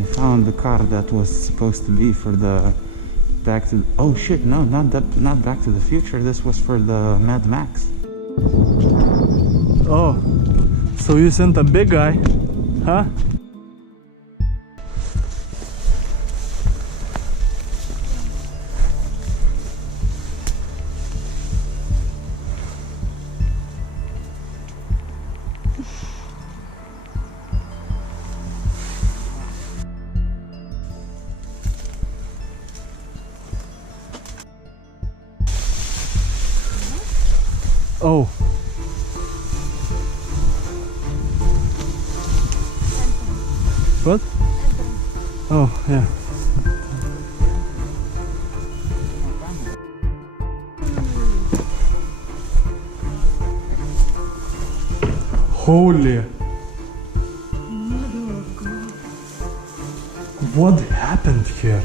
I found the car that was supposed to be for the back to... Oh shit, no, not Back to the Future. This was for the Mad Max. Oh, so you sent a big guy, huh? Oh. What? Oh, yeah. Holy. What happened here?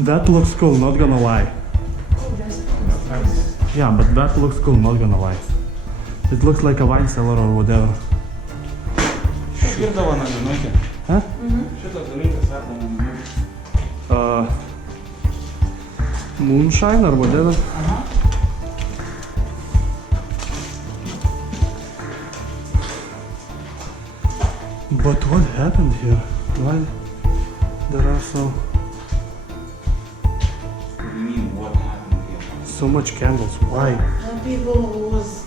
That looks cool, not gonna lie. Yeah, but that looks cool, not gonna lie. It looks like a wine cellar or whatever. Huh? Moonshine or whatever. But what happened here? Why there are so much candles? Why? The people who was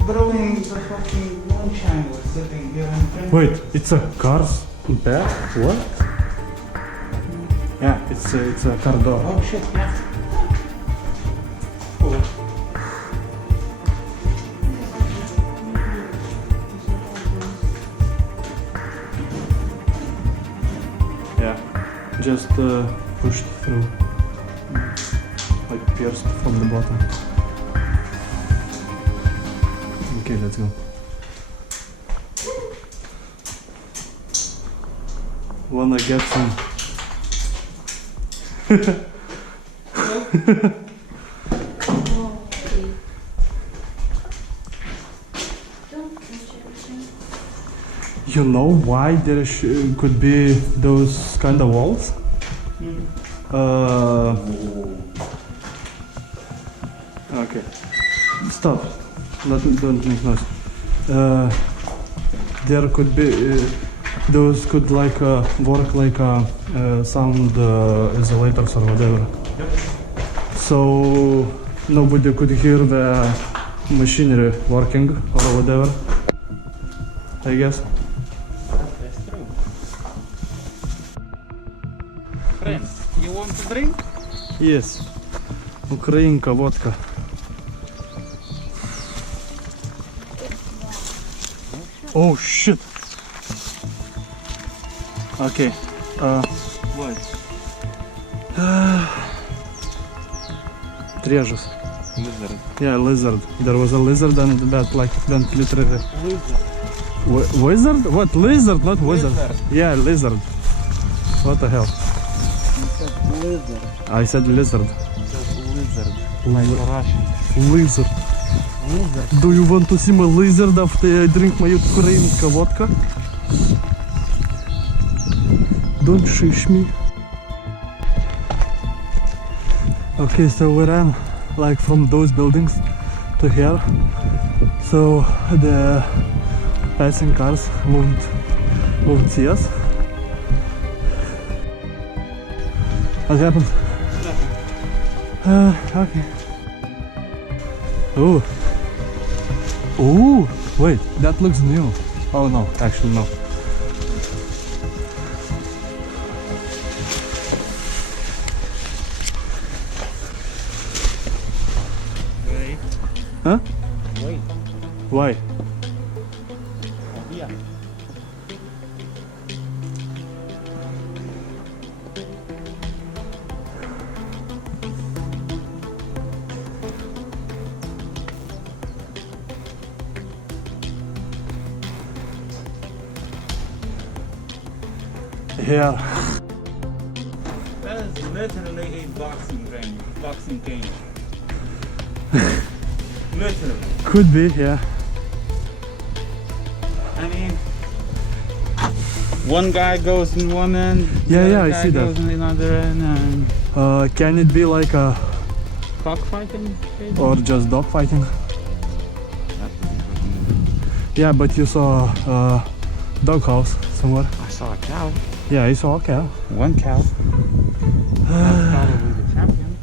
brewing the fucking moonshine was sitting here and drinking. Wait, it's a car's bed? What? Yeah, it's a car door. Oh shit, yeah. Yeah, just pushed through, like pierced from the bottom. Okay, let's go. Wanna get some? You know why there could be those kind of walls? Okay, stop. Don't make noise. There could be those could like work like sound isolators or whatever. Yep. So nobody could hear the machinery working or whatever, I guess. That's true. Friends, you want to drink? Yes. Ukrainka vodka. Oh shit. Okay. What? Treasures. Lizard. Yeah, lizard. There was a lizard and that like went literally. Lizard. Wizard? What? Lizard, not wizard. Lizard. Yeah, lizard. What the hell? You said lizard. I said lizard. Lizard. Like Russian. Lizard. Lizard. Do you want to see my lizard after I drink my Ukrainka vodka? Don't shush me. Okay, so we ran like from those buildings to here, so the passing cars won't see us. What happened? Okay. Oh. Oh, wait, that looks new. Oh no, actually no. Wait. Huh? Wait. Why? Yeah. Here. That is literally a boxing cage. Literally. Could be, yeah. I mean, one guy goes in one end, Yeah, the yeah, other I guy see that. goes in the other end, and Can it be like a cockfighting, maybe? or just dog fighting? That would be fucking- Yeah, but you saw a dog house somewhere. I saw a cow. Yeah, I saw a cow. One cow. That's probably the champion.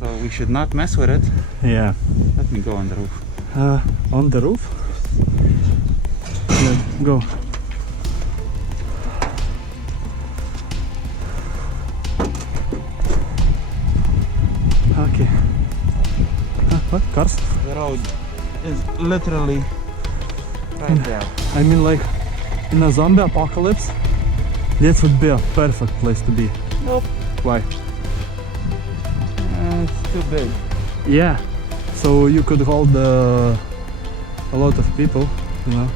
So we should not mess with it. Yeah. Let me go on the roof. On the roof? Yeah, go. Okay. What? Cars? The road is literally right there. I mean, like, in a zombie apocalypse, this would be a perfect place to be. Nope. Why? It's too big. Yeah. So you could hold a lot of people, you know.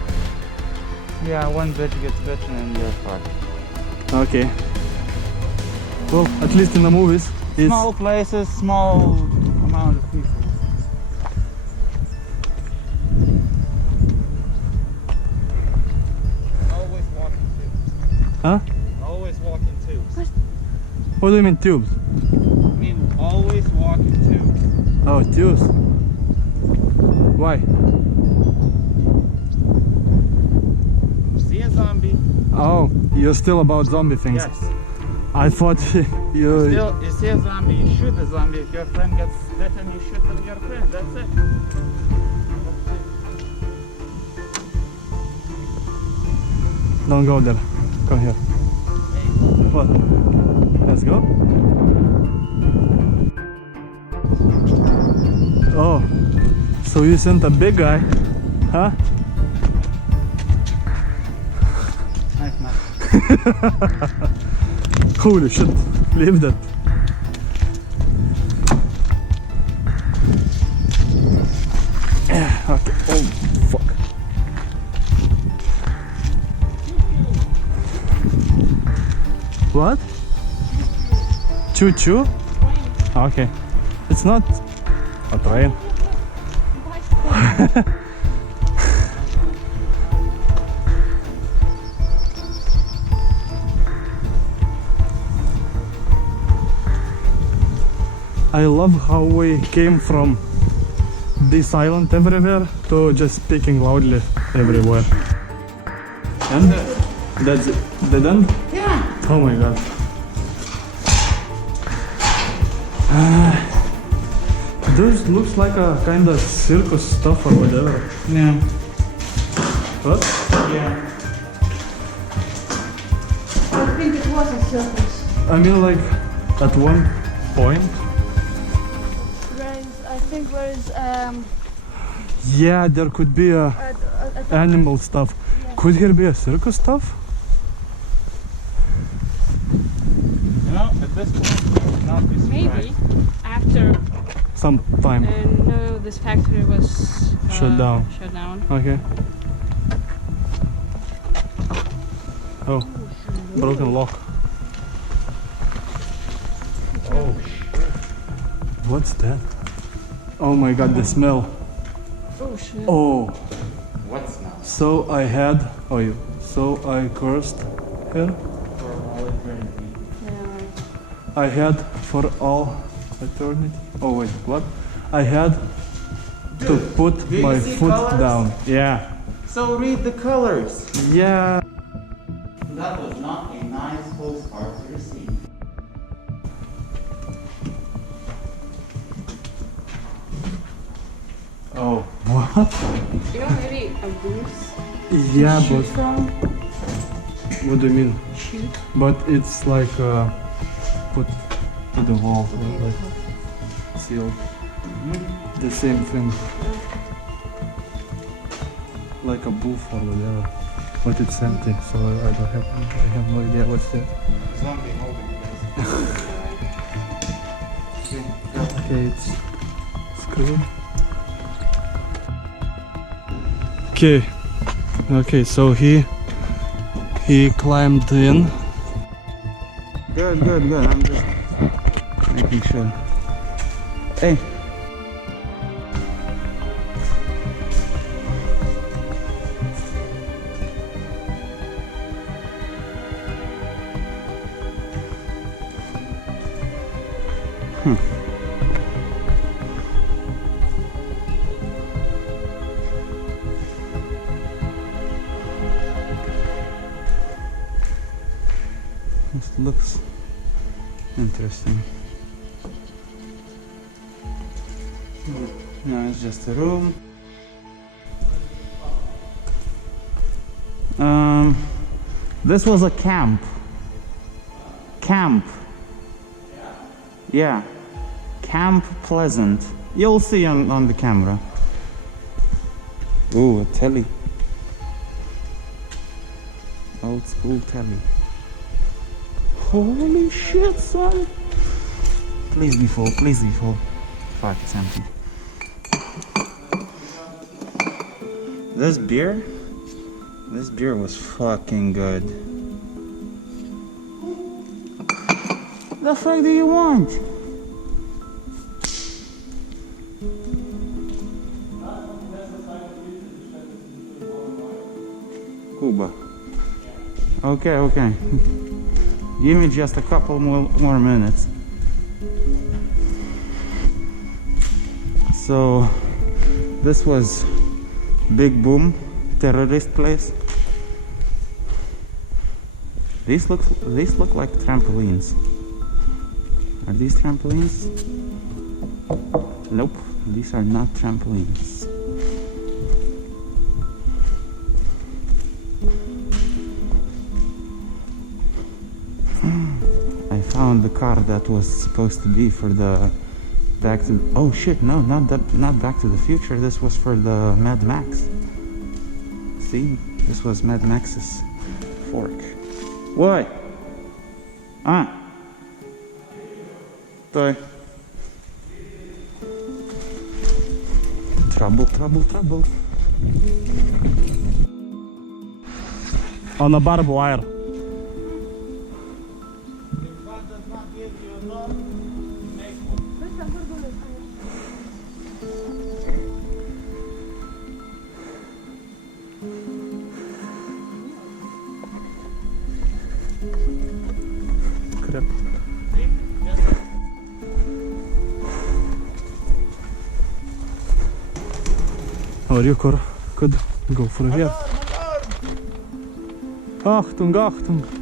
Yeah, one bitch gets bitten and you're fucked. Okay. Well, at least in the movies, it's Small places, small amount of people. Always walking tubes. Huh? Always walking tubes. What do you mean tubes? I mean, always walking tubes. Oh, tubes. Why? See a zombie? Oh, you're still about zombie things. Yes. I thought you. Still, you see a zombie, you shoot the zombie. If your friend gets bitten, you shoot your friend. That's it. Don't go there. Come here. What? Let's go. Oh, so you sent a big guy, huh? Nice, nice. Holy shit! Leave that. Okay. Oh, fuck. What? Choo choo? Okay. It's not a train. I love how we came from be silent everywhere to just speaking loudly everywhere. And that's it. The done? Yeah. Oh my god. This looks like a kind of circus stuff or whatever. Yeah. What? Yeah. I think it was a circus. I mean, like at one point. There is, Yeah, there could be a animal stuff. Yeah. Could here be a circus stuff? You know, at this point, not be surprised. Maybe after Some time. no, this factory was Shut down. Shut down. Okay. Oh, broken lock. Oh, What's that? Oh my god, the smell. Oh shit. Oh, what's now? so I had. Oh, you. So I cursed her. For all eternity. Yeah. I had for all eternity. Oh wait, what? I had to put do you my see foot colors? down. Yeah. So read the colors. Yeah. That was not a nice postcard to receive. Oh, what? You know, maybe a goose. Yeah, shoot but from. what do you mean? Shoot. But it's like put to the wall, like sealed. The same thing. Like a booth or whatever. But it's empty, so I have no idea what's there. Zombie holding place. Okay, it's screwed. Okay. Okay, so he climbed in. Good, good, good. I'm just making sure. Hey. This looks interesting. No, it's just a room. This was a camp. Camp. Yeah. Camp Pleasant. You'll see on the camera. Ooh, a telly. Old school telly. Holy shit, son. Please be full, please be full. Fuck, it's empty. This beer was fucking good. The fuck do you want? Cuba. Okay. Give me just a couple more minutes. So, this was Big Boom, terrorist place. These look like trampolines. Are these trampolines? Nope, these are not trampolines. I found the car that was supposed to be for the oh shit, no, not Back to the Future. This was for the Mad Max. See, this was Mad Max's fork. What? Toy. Trouble. On a barbed wire. Crap. Or you could go for here. Achtung.